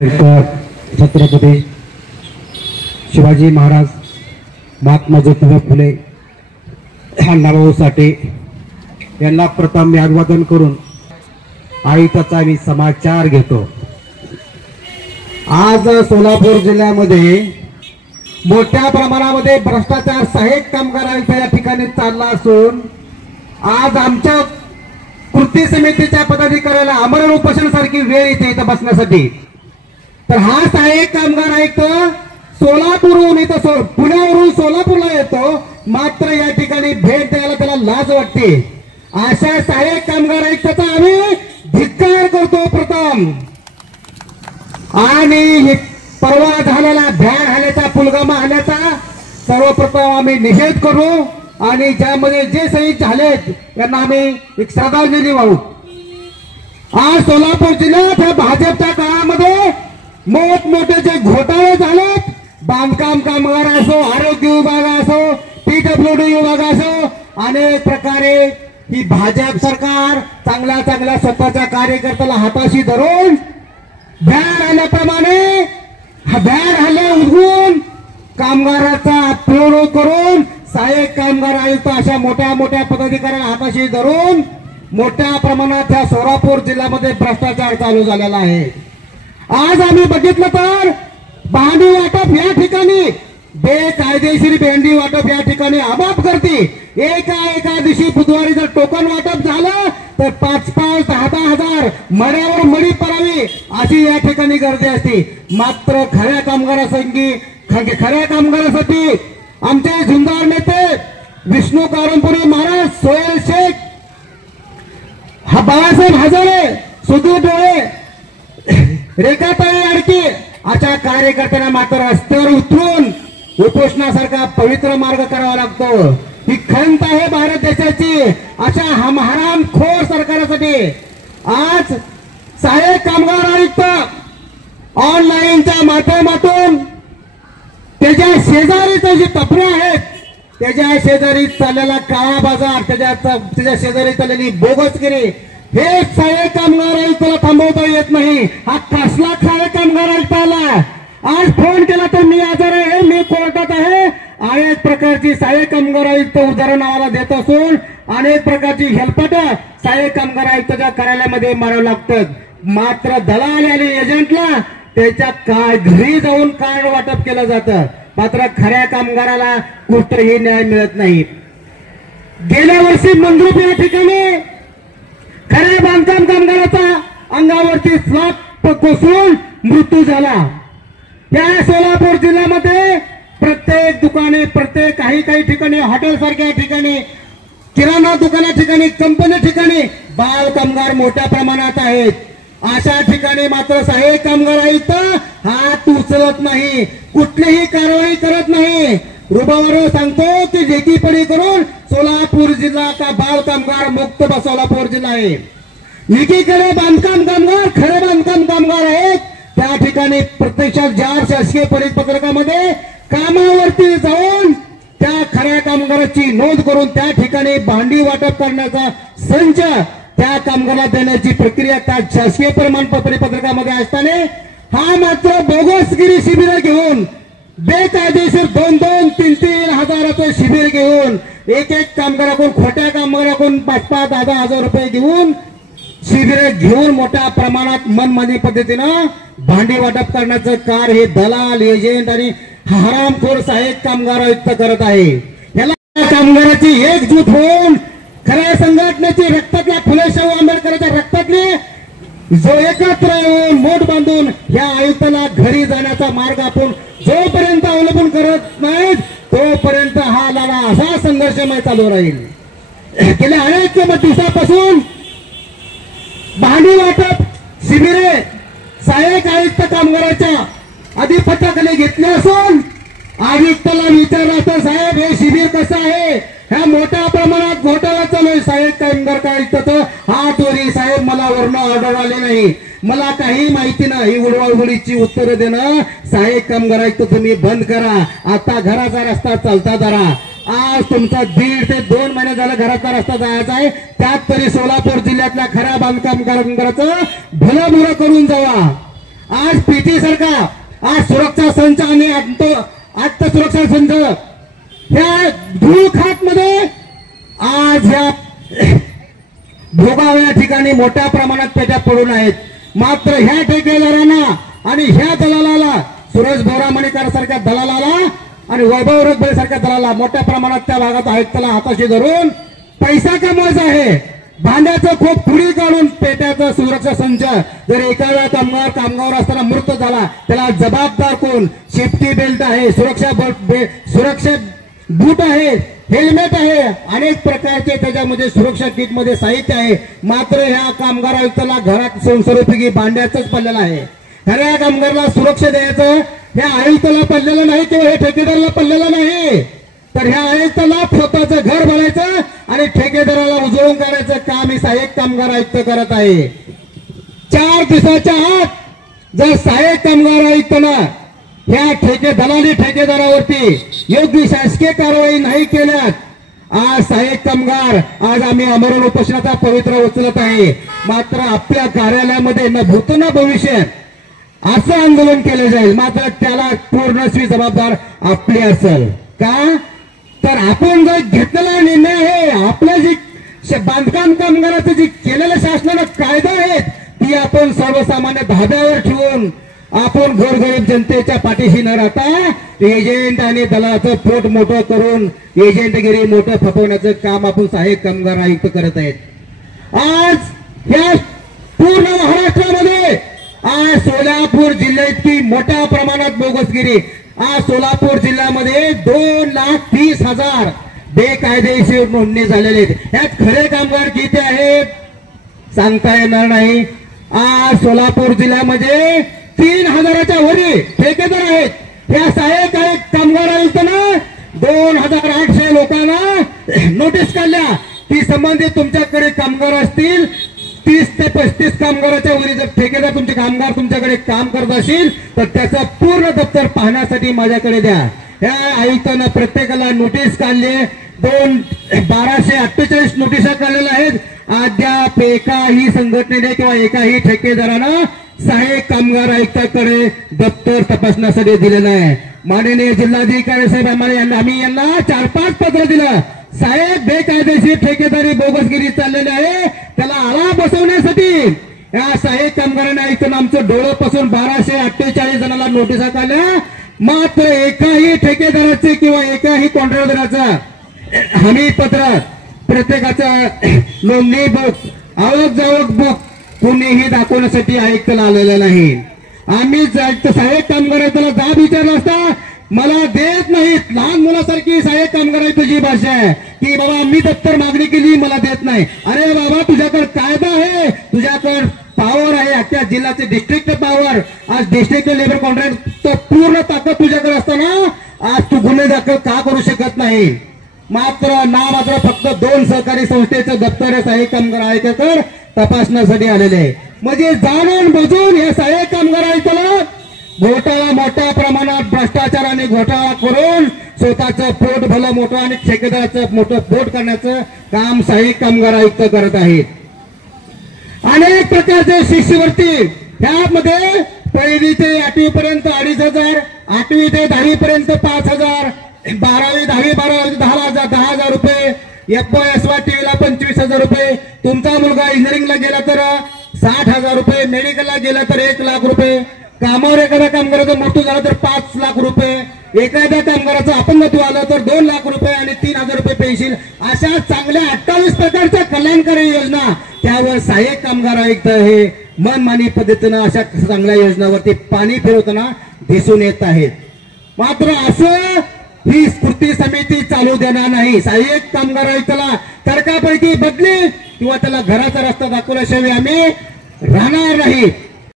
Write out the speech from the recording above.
छत्रपती शिवाजी महाराज, महात्मा ज्योतिबा फुले, नारायणराव साठे यांना प्रथम मी अभिवादन करून आयुक्ताचा मी समाचार घेतो। आज सोलापूर जिल्ह्यामध्ये मोठ्या प्रमाणामध्ये भ्रष्टाचार सहाय्यक कामगारांच्या या ठिकाणी चालला असून आज आमच्या कृती समितीच्या पदाधिकाऱ्याला आमरण उपोषण सारखी वेळ येते इथं बसण्यासाठी। तर हा सहाय्यक कामगार आयुक्त सोलापूरहून इथं पुण्यावरून सोलापूरला येतो, मात्र या ठिकाणी भेट द्यायला त्याला लाज वाटते। अशा सहाय्यक कामगार आयुक्ताचा आम्ही धिक्कार करतो प्रथम। आणि परवा झालेला भ्याड हल्ल्याचा, पुलगामा हल्ल्याचा सर्वप्रथम आम्ही निषेध करू आणि ज्यामध्ये जे शहीद झालेत त्यांना आम्ही एक श्रद्धांजली वाहू। आज सोलापूर जिल्ह्यात ह्या भाजपच्या काळामध्ये मोठमोठे जे घोटाळे झालेत, बांधकाम कामगार असो, आरोग्य विभाग असो, पीडब्ल्यूडी विभाग असो, अनेक प्रकारे ही भाजप सरकार चांगल्या चांगल्या स्वतःच्या कार्यकर्त्याला हाताशी धरून भ्याड हल्ल्याप्रमाणे भ्याड हल्ले उडवून कामगाराचा पिळवणूक करून सहाय्यक कामगार आयुक्त अशा मोठ्या मोठ्या पदाधिकाऱ्यांना हाताशी धरून मोठ्या प्रमाणात या सोलापूर जिल्ह्यामध्ये भ्रष्टाचार चालू झालेला आहे। आज आम्ही बघितलं तर भांडी वाटप या ठिकाणी बेकायदेशीर भेंडी वाटप या ठिकाणी अमाप करते। एका दिवशी बुधवारी जर टोकन वाटप झालं तर 5-5, 10-10 हजार मड्यावर मडी पडावी अशी या ठिकाणी गर्दी असते। मात्र खऱ्या कामगारासाठी आमचे झुंजार नेते विष्णू कारंपुरी महाराज, सोहेल शेख, बाळासाहेब हजारे, सुधीर डोळे, रेखाताई अडके अशा कार्यकर्त्यांना मात्र रस्त्यावर उतरून उपोषणासारखा पवित्र मार्ग करावा लागतो। ही खंत आहे भारत देशाची। अशा हरामखोर सरकारसाठी आज सहाय्यक कामगार आयुक्त ऑनलाईनच्या माध्यमातून त्याच्या शेजारीचे जे टपऱ्या आहेत, त्याच्या शेजारी चाललेला काळा बाजार, त्याच्या शेजारी चाललेली बोगसगिरी, हे सहाय्यक कामगार आयुक्ताला थांबवता येत नाही। हा कसला सहाय्यक कामगार आयुक्त आला? आज फोन केला तर मी आजार आहे, मी कोर्टात आहे, अनेक प्रकारची सहाय्यक कामगार आयुक्त उदाहरण आम्हाला देत असून अनेक प्रकारची हेलपाट सहाय्यक कामगार आयुक्ताच्या कार्यालयामध्ये मारावं लागतात। मात्र दलाल आणि एजंटला त्याच्या घरी जाऊन कार्ड वाटप केलं जातं, मात्र खऱ्या कामगाराला कुठेही न्याय मिळत नाही। गेल्या वर्षी मंद्रुप या ठिकाणी खऱ्या बांधकाम कामगाराचा अंगावरती स्लॅब कोसळून मृत्यू झाला। या सोलापूर जिल्ह्यामध्ये प्रत्येक दुकाने, प्रत्येक काही ठिकाणी, हॉटेल सारख्या ठिकाणी, किराणा दुकाना ठिकाणी, कंपनी ठिकाणी बाल कामगार मोठ्या प्रमाणात आहेत। अशा ठिकाणी मात्र सहाय्यक कामगार आयुक्त हात उचलत नाही, कुठलीही कारवाई करत नाही। रुबाबावर सांगतो की जेकीपडी करून सोलापूर जिल्हा का बाल कामगार मुक्त सोलापूर जिल्हा आहे। एकीकडे बांधकाम कामगार, खरे बांधकाम कामगार आहेत, त्या ठिकाणी प्रत्यक्षात ज्या शासकीय परिपत्रकामध्ये कामावरती जाऊन त्या खऱ्या कामगाराची नोंद करून त्या ठिकाणी भांडी वाटप करण्याचा संच त्या कामगाराला देण्याची प्रक्रिया त्या शासकीय परिपत्रकामध्ये असताना हा मात्र बोगसगिरी शिबिर घेऊन बेकायदेशीर 2-2, 3-3 हजाराचं शिबिर घेऊन एक कामगाराकडून, खोट्या कामगाराकडून 5-5, 10-10 हजार रुपये घेऊन शिबिर घेऊन मोठ्या प्रमाणात मनमानी पद्धतीनं भांडी वाटप करण्याचं कार्य हे दलाल, एजंट आणि हरामखोर सहाय्यक कामगार आयुक्त करत आहे। याला कामगाराची एकजूट होऊन खऱ्या संघटनेची, रक्तातल्या फुले शाहू आंबेडकरांच्या रक्तातले जो एकत्र येऊन मोठ बांधून या आयुक्ताला घरी जाण्याचा मार्ग आपण जोपर्यंत अवलंबून करत नाहीत तोपर्यंत हा लढा असा संघर्षमय चालू राहील। गेल्या अनेक दिवसापासून भांडी वाटप शिबिरे सहाय्यक आयुक्त कामगाराच्या अधिपत्याखाली घेतले असून आयुक्ताला विचारलं तर साहेब हे शिबिर कसं आहे? ह्या मोठ्या प्रमाणात घोटाळा चालू आहे। सहाय्यक कामगार आयुक्ताचं हात वरी, साहेब मला वर्ण ऑर्डर आले नाही, मला काही माहिती नाही, उडवाउडीची उत्तरं देणं सहाय्यक कामगार आयुक्त तुम्ही बंद करा, आता घराचा रस्ता चालता धरा। आज तुमचा 1.5 ते 2 महिने झाला घराचा रस्ता जायचा आहे, त्यात तरी सोलापूर जिल्ह्यातल्या खऱ्या बांधकाम कामगाराचं भलं करून जावा। आज पीटी सारखा, आज सुरक्षा संच आणि आत्मसुरक्षा संच ह्या धूळखात मध्ये आज ह्या भोगाव या ठिकाणी मोठ्या प्रमाणात पेट्या पडून आहेत. मात्र ह्या ठेकेदारांना आणि ह्या दलालाला, सुरेश बोरामणीकर सारख्या दलालाला आणि वैभव रखबळे सारख्या दलाला मोठ्या प्रमाणात त्या भागात आयुक्ताला हाताशी धरून पैसा कमवायचा आहे. भांड्याचं खोप पुढे काढून पेट्याचा सुरक्षा संच जर एखादा कामगार असताना मृत झाला त्याला जबाबदार कोण? सेफ्टी बेल्ट आहे, सुरक्षा बूट आहे, हेल्मेट आहे, अनेक प्रकारचे त्याच्यामध्ये सुरक्षा किट मध्ये साहित्य आहे. मात्र ह्या कामगार आयुक्ताला घरात संसारोपयोगी भांड्याचंच पडलेलं आहे. खऱ्या कामगाराला सुरक्षा द्यायचं ह्या आयुक्ताला पडलेलं नाही किंवा हे ठेकेदाराला पडलेलं नाही, तर ह्या आयुक्ताला स्वतःचं घर बनायचं आणि ठेकेदाराला उजळून काढायचं काम ही सहाय्यक कामगार आयुक्त करत आहे. 4 दिवसाच्या आत जर सहाय्यक कामगार आयुक्तानं ह्या दलाली ठेकेदारावरती योग्य शासकीय कारवाई नाही केल्यात आज सहाय्यक कामगार आज आम्ही आमरण उपोषणाचा पवित्रा उचलत आहे. मात्र आपल्या कार्यालयामध्ये न भूत न भविष्य असं आंदोलन केलं जाईल. मात्र त्याला पूर्णस्वी जबाबदार आपली असेल का? तर आपण जो घेतलेला निर्णय आहे, आपलं जे बांधकाम कामगाराचं जे केलेलं शासनानं कायदा आहेत ती आपण सर्वसामान्य धाब्यावर ठेवून आपण गोरगरीब जनतेच्या पाठीशी न राहता एजंट आणि दलाचं पोट मोठं करून एजंटगिरी मोठं फपवण्याचं काम आपण सहाय्यक कामगार आयुक्त करत आहेत. आज ह्या पूर्ण महाराष्ट्रामध्ये आज सोलापूर जिल्ह्यात मोठ्या प्रमाणात बोगसगिरी, आज सोलापूर जिल्ह्यामध्ये 2,30,000 बेकायदेशीर नोंदणी झालेले आहेत. यात खरे कामगार किती आहेत सांगता येणार नाही. आज सोलापूर जिल्ह्यामध्ये 3,000च्या वरी ठेकेदार आहेत. ह्या सहाय्यक कामगार आयुक्तांना 2,800 लोकांना नोटीस काढल्या की संबंधित तुमच्याकडे कामगार असतील 30 ते 35 कामगाराच्या वरी जर ठेकेदार तुमचे कामगार तुमच्याकडे काम करत असतील तर त्याचं पूर्ण दप्तर पाहण्यासाठी माझ्याकडे द्या. या आयुक्तांना प्रत्येकाला नोटीस काढले, 1248 नोटिसा काढलेल्या आहेत. अद्याप एकाही संघटनेने किंवा एकाही ठेकेदारानं सहाय्यक कामगार आयुक्ताकडे दप्तर तपासण्यासाठी दिले नाही. माननीय जिल्हाधिकारी साहेब आम्ही यांना 4-5 पत्र दिलं. साहेब बेकायदेशीर ठेकेदारी बोगसगिरी चाललेली आहे, त्याला आळा बसवण्यासाठी या सहाय्यक कामगारांना आयुक्तांनी आमचं डोळं पासून 1248 जणांना नोटिसा काढल्या. मात्र एकाही ठेकेदाराचे किंवा एकाही कॉन्ट्रॅक्टदाराचं हमी पत्र, प्रत्येकाचं नोंदणी बुक, आवक जावक बुक कुणीही दाखवण्यासाठी आयुक्ताला आलेलं नाही. आम्ही सहाय्यक कामगाराला जाब विचारला असता मला देत नाहीत. लहान मुलासारखी सहाय्यक कामगाराची तुझी भाषा आहे की बाबा मी दप्तर मागणी केली मला देत नाही. अरे बाबा तुझ्याकडे कायदा आहे, तुझ्याकडे पॉवर आहे, अख्ख्या जिल्ह्याचे डिस्ट्रिक्ट पॉवर, आज डिस्ट्रिक्ट लेबर कॉन्ट्रॅक्ट पूर्ण ताकद तुझ्याकडे असताना आज तू गुन्हे दाखल का करू शकत नाही. मात्र फक्त 2 सहकारी संस्थेचं दप्तर सहाय्यक कामगार आयुक्ताकडे तपासण्यासाठी आलेले आहे. म्हणजे जाणून बजून हे सहाय्यक कामगार आयुक्ताला घोटाळा मोठ्या प्रमाणात भ्रष्टाचाराने घोटाळा करून स्वतःचं पोट भलं मोठं आणि ठेकेदाराचं मोठं पोट करण्याचं काम सहाय्यक कामगार आयुक्त करत आहेत. अनेक प्रकारचे शिष्यवृत्ती ह्यामध्ये 1ली ते 8वी पर्यंत 2,500, 8वी ते 10वी पर्यंत 5,000, 12वी 10वी 12 10,000 रुपये, FYSY ला 25,000 रुपये, तुमचा मुलगा इंजिनिअरिंगला गेला तर 60,000 रुपये, मेडिकलला गेला तर 1,00,000 रुपये, कामावर एखाद्या कामगाराचं मृत्यू झाला तर 5,00,000 रुपये, एखाद्या कामगाराचं अपंगत्व आलं तर 2,00,000 रुपये आणि 3,000 रुपये पेन्शन, अशा चांगल्या 28 प्रकारच्या कल्याणकारी योजना त्यावर सहाय्यक कामगार आयुक्त हे मनमानी पद्धतीनं अशा चांगल्या योजनावरती पाणी फिरवताना दिसून येत आहेत. मात्र असं ही कृती समिती चालू देणार नाही. सहाय्यक कामगार आयुक्ताला तडकापैकी बदली किंवा त्याला घराचा रस्ता दाखवल्याशिवाय आम्ही राहणार नाही.